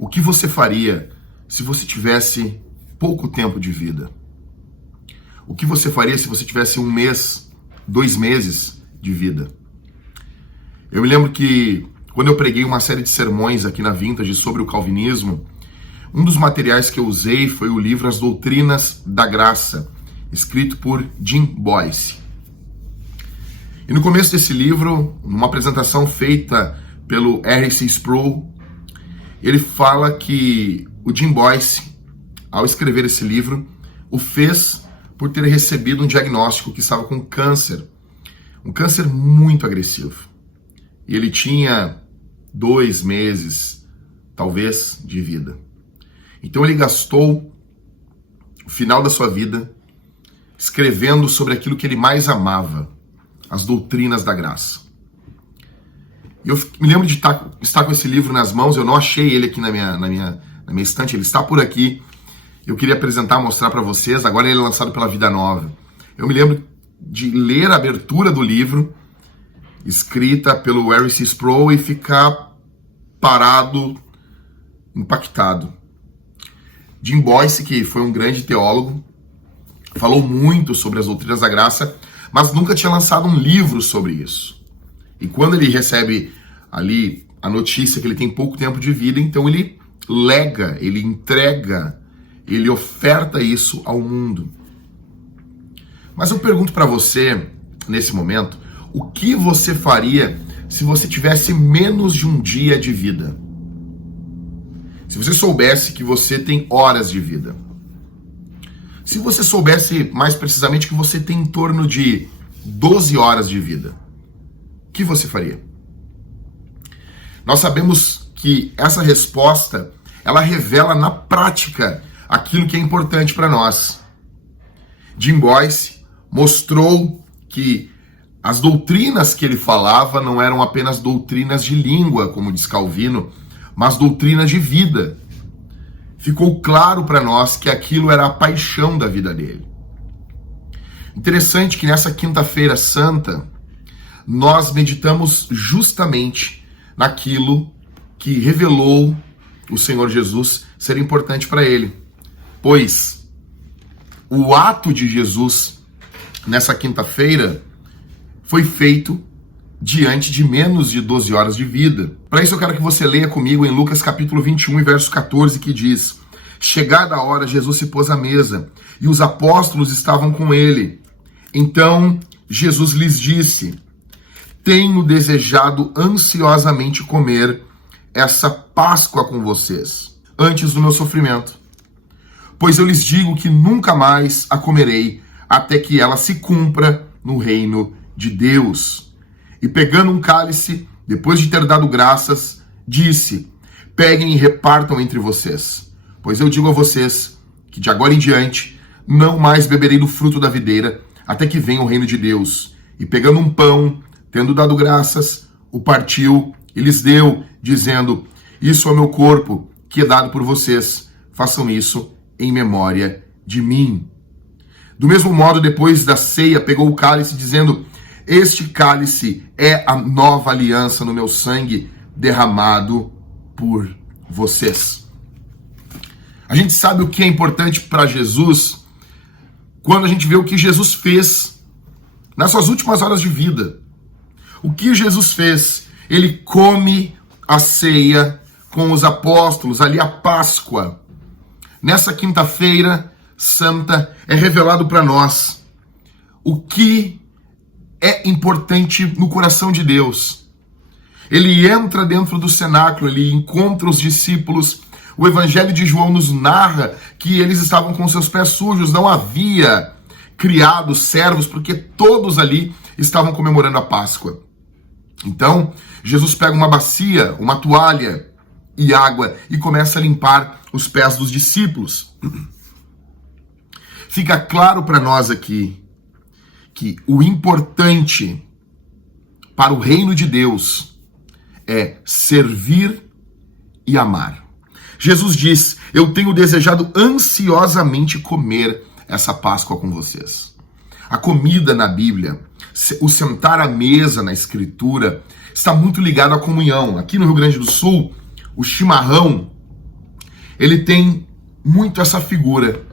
O que você faria se você tivesse pouco tempo de vida? O que você faria se você tivesse 1 mês, 2 meses de vida? Eu me lembro que quando eu preguei uma série de sermões aqui na Vintage sobre o calvinismo, um dos materiais que eu usei foi o livro As Doutrinas da Graça, escrito por Jim Boyce. E no começo desse livro, numa apresentação feita pelo R.C. Sproul, ele fala que o Jim Boyce, ao escrever esse livro, o fez por ter recebido um diagnóstico que estava com câncer, um câncer muito agressivo. E ele tinha 2 meses, talvez, de vida. Então ele gastou o final da sua vida escrevendo sobre aquilo que ele mais amava, as doutrinas da graça. E eu me lembro de estar com esse livro nas mãos. Eu não achei ele aqui na minha estante, ele está por aqui. Eu queria apresentar, mostrar para vocês. Agora ele é lançado pela Vida Nova. Eu me lembro de ler a abertura do livro, escrita pelo R.C. Sproul, e ficar parado, impactado. Jim Boyce, que foi um grande teólogo, falou muito sobre as doutrinas da graça, mas nunca tinha lançado um livro sobre isso. E quando ele recebe ali a notícia que ele tem pouco tempo de vida, então ele lega, ele entrega, ele oferta isso ao mundo. Mas eu pergunto para você, nesse momento, o que você faria se você tivesse menos de 1 dia de vida? Se você soubesse que você tem horas de vida. Se você soubesse mais precisamente que você tem em torno de 12 horas de vida. O que você faria? Nós sabemos que essa resposta, ela revela na prática aquilo que é importante para nós. Jim Boyce mostrou que as doutrinas que ele falava não eram apenas doutrinas de língua, como diz Calvino, mas doutrinas de vida. Ficou claro para nós que aquilo era a paixão da vida dele. Interessante que nessa quinta-feira santa, nós meditamos justamente naquilo que revelou o Senhor Jesus ser importante para ele. Pois o ato de Jesus nessa quinta-feira foi feito diante de menos de 12 horas de vida. Para isso eu quero que você leia comigo em Lucas capítulo 21 e verso 14, que diz: Chegada a hora, Jesus se pôs à mesa e os apóstolos estavam com ele. Então Jesus lhes disse: Tenho desejado ansiosamente comer essa Páscoa com vocês, antes do meu sofrimento. Pois eu lhes digo que nunca mais a comerei, até que ela se cumpra no reino de Deus. E pegando um cálice, depois de ter dado graças, disse: Peguem e repartam entre vocês. Pois eu digo a vocês que de agora em diante não mais beberei do fruto da videira, até que venha o reino de Deus. E pegando um pão, tendo dado graças, o partiu e lhes deu, dizendo: Isso é o meu corpo, que é dado por vocês. Façam isso em memória de mim. Do mesmo modo, depois da ceia, pegou o cálice, dizendo: Este cálice é a nova aliança no meu sangue, derramado por vocês. A gente sabe o que é importante para Jesus quando a gente vê o que Jesus fez nas suas últimas horas de vida. O que Jesus fez? Ele come a ceia com os apóstolos, ali a Páscoa. Nessa quinta-feira santa é revelado para nós o que é importante no coração de Deus. Ele entra dentro do cenáculo, ele encontra os discípulos. O Evangelho de João nos narra que eles estavam com seus pés sujos, não havia criados, servos, porque todos ali estavam comemorando a Páscoa. Então, Jesus pega uma bacia, uma toalha e água e começa a limpar os pés dos discípulos. Fica claro para nós aqui que o importante para o reino de Deus é servir e amar. Jesus diz: eu tenho desejado ansiosamente comer essa Páscoa com vocês. A comida na Bíblia, o sentar à mesa na Escritura, está muito ligado à comunhão. Aqui no Rio Grande do Sul, o chimarrão ele tem muito essa figura.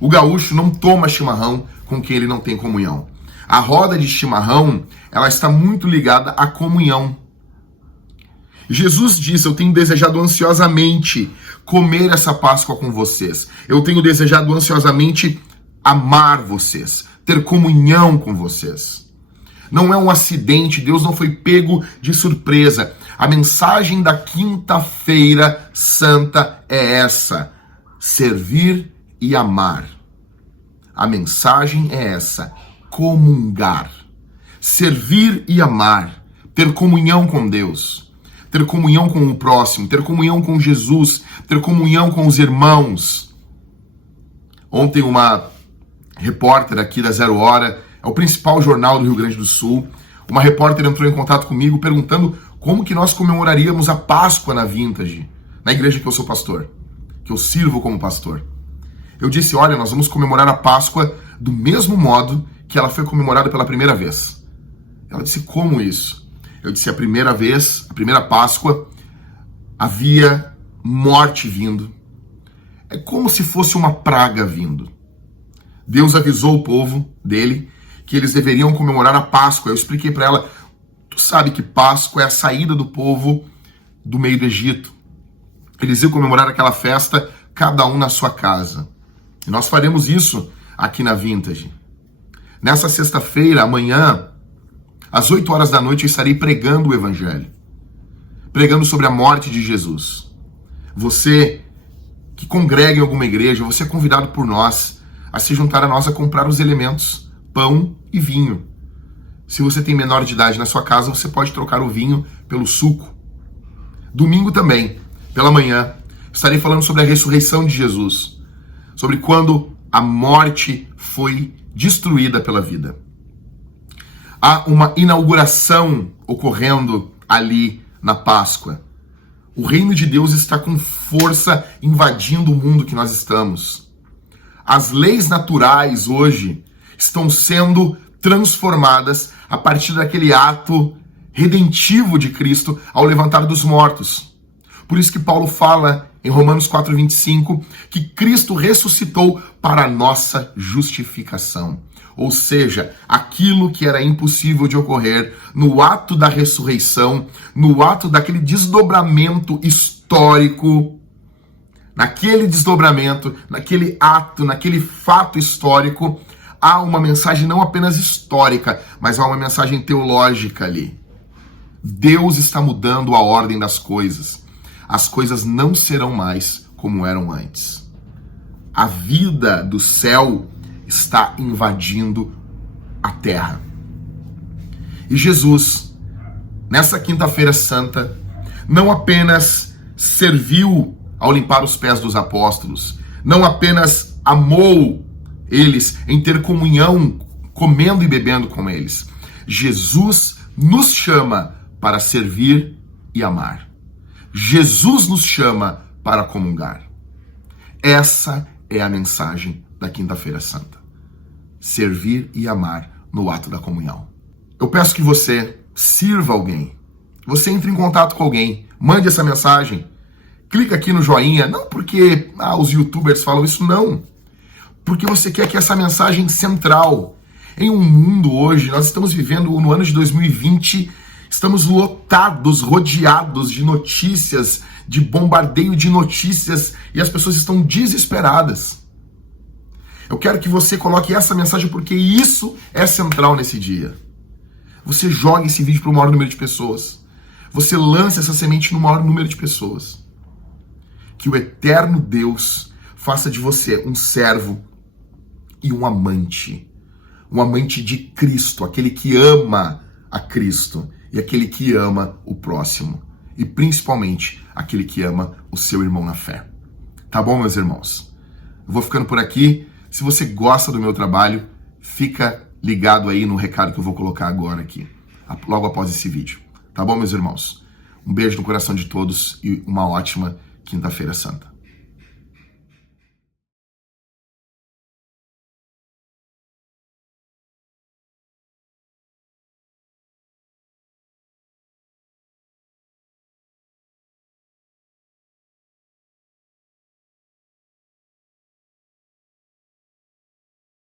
O gaúcho não toma chimarrão com quem ele não tem comunhão. A roda de chimarrão, ela está muito ligada à comunhão. Jesus disse: eu tenho desejado ansiosamente comer essa Páscoa com vocês. Eu tenho desejado ansiosamente amar vocês, ter comunhão com vocês. Não é um acidente, Deus não foi pego de surpresa. A mensagem da quinta-feira santa é essa: servir e amar. A mensagem é essa: comungar. Servir e amar. Ter comunhão com Deus. Ter comunhão com o próximo. Ter comunhão com Jesus. Ter comunhão com os irmãos. Ontem uma repórter aqui da Zero Hora, é o principal jornal do Rio Grande do Sul, uma repórter entrou em contato comigo perguntando como que nós comemoraríamos a Páscoa na Vintage, na igreja que eu sou pastor, que eu sirvo como pastor. Eu disse: olha, nós vamos comemorar a Páscoa do mesmo modo que ela foi comemorada pela primeira vez. Ela disse: como isso? Eu disse: a primeira vez, a primeira Páscoa, havia morte vindo. É como se fosse uma praga vindo. Deus avisou o povo dele que eles deveriam comemorar a Páscoa. Eu expliquei para ela: tu sabe que Páscoa é a saída do povo do meio do Egito. Eles iam comemorar aquela festa, cada um na sua casa. E nós faremos isso aqui na Vintage. Nessa sexta-feira, amanhã, às 8 horas da noite, eu estarei pregando o Evangelho. Pregando sobre a morte de Jesus. Você que congrega em alguma igreja, você é convidado por nós a se juntar a nós a comprar os elementos, pão e vinho. Se você tem menor de idade na sua casa, você pode trocar o vinho pelo suco. Domingo também, pela manhã, estarei falando sobre a ressurreição de Jesus. Sobre quando a morte foi destruída pela vida. Há uma inauguração ocorrendo ali na Páscoa. O reino de Deus está com força invadindo o mundo que nós estamos. As leis naturais hoje estão sendo transformadas a partir daquele ato redentivo de Cristo ao levantar dos mortos. Por isso que Paulo fala em Romanos 4:25 que Cristo ressuscitou para a nossa justificação. Ou seja, aquilo que era impossível de ocorrer no ato da ressurreição, no ato daquele desdobramento histórico, naquele desdobramento, naquele ato, naquele fato histórico, há uma mensagem não apenas histórica, mas há uma mensagem teológica ali. Deus está mudando a ordem das coisas. As coisas não serão mais como eram antes. A vida do céu está invadindo a terra. E Jesus, nessa quinta-feira santa, não apenas serviu ao limpar os pés dos apóstolos, não apenas amou eles em ter comunhão, comendo e bebendo com eles. Jesus nos chama para servir e amar. Jesus nos chama para comungar. Essa é a mensagem da Quinta-feira Santa. Servir e amar no ato da comunhão. Eu peço que você sirva alguém. Você entre em contato com alguém. Mande essa mensagem. Clica aqui no joinha. Não porque os youtubers falam isso, não. Porque você quer que essa mensagem central. Em um mundo hoje, nós estamos vivendo no ano de 2020, estamos lotados, rodeados de notícias, de bombardeio de notícias, e as pessoas estão desesperadas. Eu quero que você coloque essa mensagem porque isso é central nesse dia. Você jogue esse vídeo para o maior número de pessoas. Você lance essa semente no maior número de pessoas. Que o eterno Deus faça de você um servo e um amante. Um amante de Cristo, aquele que ama a Cristo e aquele que ama o próximo. E principalmente aquele que ama o seu irmão na fé. Tá bom, meus irmãos? Eu vou ficando por aqui. Se você gosta do meu trabalho, fica ligado aí no recado que eu vou colocar agora aqui, logo após esse vídeo. Tá bom, meus irmãos? Um beijo no coração de todos e uma ótima Quinta-feira Santa.